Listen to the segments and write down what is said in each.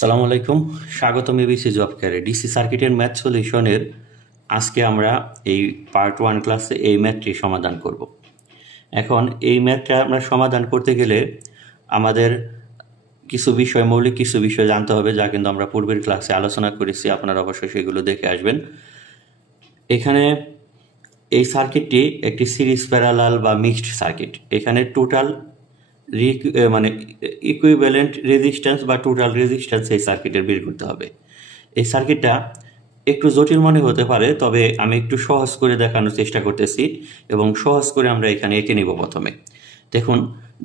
আসসালামু আলাইকুম, স্বাগতম এবিসি জব কেয়ারে। ডিসি সার্কিটের ম্যাথ সলিউশনের আজকে আমরা এই পার্ট 1 ক্লাসে এই ম্যাথটি সমাধান করব। এখন এই ম্যাথটা আমরা সমাধান করতে গেলে আমাদের মৌলিক কিছু বিষয় জানতে হবে, যা কিন্তু আমরা পূর্বের ক্লাসে আলোচনা করেছি। আপনারা অবশ্যই সেগুলো দেখে আসবেন। এখানে এই সার্কিটটি একটি সিরিজ প্যারালাল বা মিক্সড সার্কিট। এখানে টোটাল ইকুইভ্যালেন্ট রেজিস্ট্যান্স বা টোটাল রেজিস্ট্যান্স এই সার্কিটের বের করতে হবে। এই সার্কিটটা একটু জটিল মনে হতে পারে, তবে আমি একটু সহজ করে দেখানোর চেষ্টা করতেছি এবং সহজ করে আমরা এখানে এঁকে নিব। প্রথমে দেখুন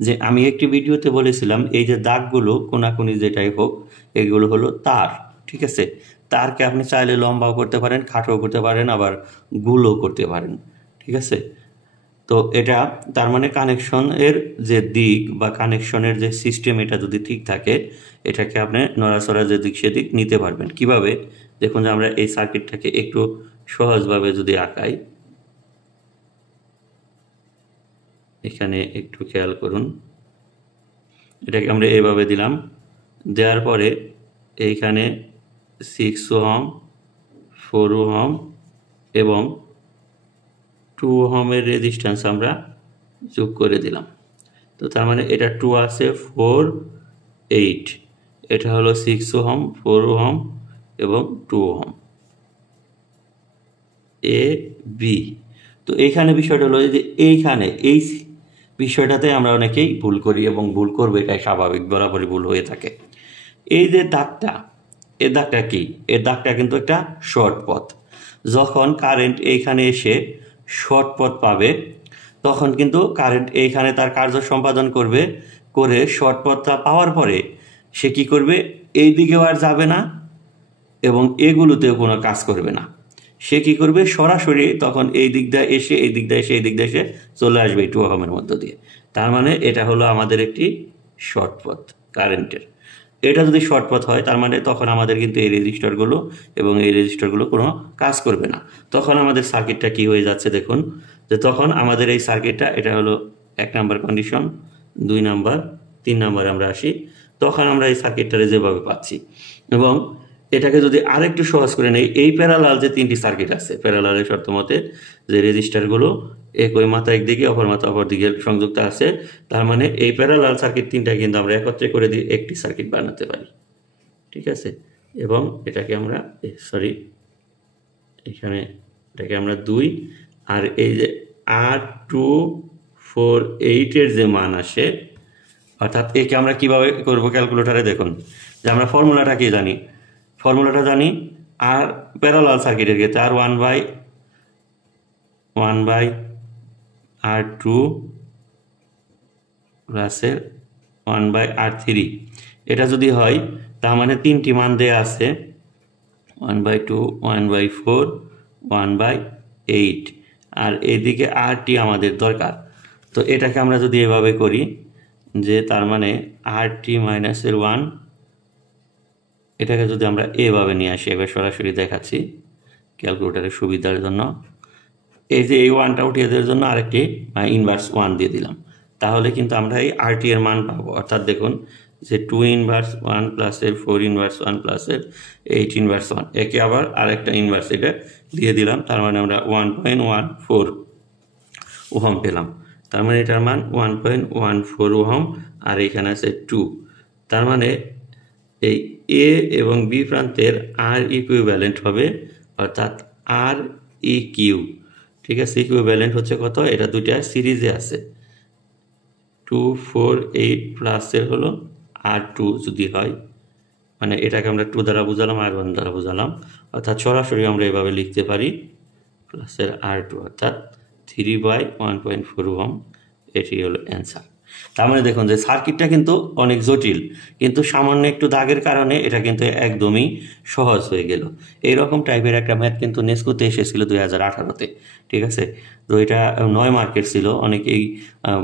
যে আমি একটি ভিডিওতে বলেছিলাম এই যে দাগগুলো কোনাকুনি যেটাই হোক, এগুলো হলো তার। ঠিক আছে, তারকে আপনি চাইলে লম্বাও করতে পারেন, খাটোও করতে পারেন, আবার গুলো করতে পারেন। ঠিক আছে, তো এটা তার মানে কানেকশনের যে দিক বা কানেকশনের যে সিস্টেম, এটা যদি ঠিক থাকে এটাকে আপনি নড়াচড়া যে দিক সেদিক নিতে পারবেন। কিভাবে দেখুন যে আমরা এই সার্কিটটাকে একটু সহজভাবে যদি আঁকাই, এখানে একটু খেয়াল করুন। এটাকে আমরা এইভাবে দিলাম, দেওয়ার পরে এইখানে 6 ওহম, 4 ওহম এবং 2 ওহমের রেজিস্ট্যান্স আমরা যোগ করে দিলাম। তো তার মানে এটা 2 আছে, 4, 8, এটা হলো 6 ওহম, 4 ওহম এবং 2 ওহম, এ বি। তো এইখানে বিষয়টা হলো যে এইখানে এই বিষয়টাতে আমরা অনেকেই ভুল করি এবং ভুল করবো, এটাই স্বাভাবিক, বরাবরই ভুল হয়ে থাকে। এই যে দাগটা, এই দাগটা কি? এই দাগটা কিন্তু একটা শর্ট পথ। যখন কারেন্ট এইখানে এসে শর্ট পথ পাবে, তখন কিন্তু কারেন্ট এইখানে তার কার্য সম্পাদন করবে, করে শর্ট পথটা পাওয়ার পরে সে কি করবে? এই দিকেও আর যাবে না এবং এগুলোতেও কোনো কাজ করবে না। সে কি করবে? সরাসরি তখন এই দিক দিয়ে এসে এই দিক দিয়ে এসে এই দিক দিয়ে এসে চলে আসবে এই 2 ওহমের মধ্য দিয়ে। তার মানে এটা হলো আমাদের একটি শর্ট পথ কারেন্টের। এটা যদি শর্ট পথ হয়, তার মানে তখন আমাদের কিন্তু এই রেজিস্টারগুলো এবং এই রেজিস্টারগুলো কোনো কাজ করবে না। তখন আমাদের সার্কিটটা কি হয়ে যাচ্ছে দেখুন, যে তখন আমাদের এই সার্কিটটা, এটা হলো 1 নাম্বার কন্ডিশন, 2 নাম্বার, 3 নাম্বার আমরা আসি। তখন আমরা এই সার্কিটটারে যেভাবে পাচ্ছি, এবং এটাকে যদি আরেকটু সহজ করে নেই, এই প্যারালাল যে 3টি সার্কিট আছে, প্যারালালের শর্ত মতে যে রেজিস্টারগুলো একই মাথা একদিকে অপর মাথা অপর দিকে সংযুক্ত আছে, তার মানে এই প্যারালাল সার্কিট 3টা কিন্তু আমরা একত্রে করে দিয়ে একটি সার্কিট বানাতে পারি। ঠিক আছে, এবং এটাকে আমরা এটাকে আমরা 2, আর এই যে 8,2,4,8 এর যে মান আসে, অর্থাৎ একে আমরা কিভাবে করবো ক্যালকুলেটারে দেখুন যে আমরা ফর্মুলাটা কি জানি, আর প্যারালাল সার্কিটের ক্ষেত্রে আর 1/R2 প্লাসের 1/R3, এটা যদি হয় তার মানে 3টি মান দেয়া আছে, 1/2, 1/4, 1/8, আর এইদিকে আরটি আমাদের দরকার। তো এটাকে আমরা যদি এভাবে করি যে তার মানে আরটি মাইনাসের 1, এটাকে যদি আমরা এভাবে নিয়ে আসি, এবার সরাসরি দেখাচ্ছি ক্যালকুলেটারের সুবিধার জন্য। এই যে এই 1টা উঠিয়ে দেওয়ার জন্য আরেকটি ইনভার্স 1 দিয়ে দিলাম, তাহলে কিন্তু আমরা এই আরটি এর মান পাবো। অর্থাৎ দেখুন যে 2 ইনভার্স 1 প্লাসের 4 ইনভার্স 1 প্লাসের 8 ইনভার্স 1, একে আবার আরেকটা ইনভার্স এটা দিয়ে দিলাম, তার মানে আমরা 1.14 ওহম পেলাম। তার মানে এটার মান 1.14 ওহম, আর এখানে আছে 2। তার মানে এই এ এবং বি প্রান্তের আর ইকুইভ্যালেন্ট হবে, অর্থাৎ আর ই কিউ। ঠিক আছে, ইকুইভ্যালেন্ট হচ্ছে কত? এটা দুইটা সিরিজে আছে, 2, 4, 8 প্লাসের হলো R2 যদি হয়, মানে এটাকে আমরা 2 দ্বারা বুঝালাম, R1 দ্বারা বুঝালাম, অর্থাৎ সরাসরি আমরা এভাবে লিখতে পারি প্লাসের R2, অর্থাৎ 3/1.4 ওহম। এটি হলো অ্যান্সার। তার মানে দেখুন যে সার্কিটটা কিন্তু অনেক জটিল, কিন্তু সামান্য একটু দাগের কারণে এটা কিন্তু একদমই সহজ হয়ে গেল। এইরকম টাইপের একটা ম্যাথ কিন্তু নেস্কোতে এসেছিল 2018-তে। ঠিক আছে, তো এটা 9 মার্কের ছিল। অনেকেই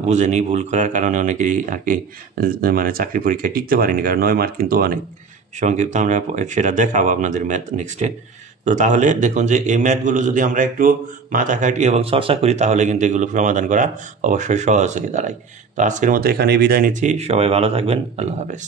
বুঝেনি, ভুল করার কারণে অনেকেই আর কি মানে চাকরি পরীক্ষায় টিকতে পারেনি, কারণ 9 মার্ক কিন্তু অনেক সংক্ষিপ্ত। আমরা সেটা দেখাবো আপনাদের ম্যাথ নেক্সটে। তো তাহলে দেখুন যে এই ম্যাথগুলো যদি আমরা একটু মাথা খাটি এবং চর্চা করি, তাহলে কিন্তু এগুলো সমাধান করা অবশ্যই সহজ হয়ে দাঁড়ায়। তো আজকের মতো এখানেই বিদায় নিচ্ছি। সবাই ভালো থাকবেন। আল্লাহ হাফেজ।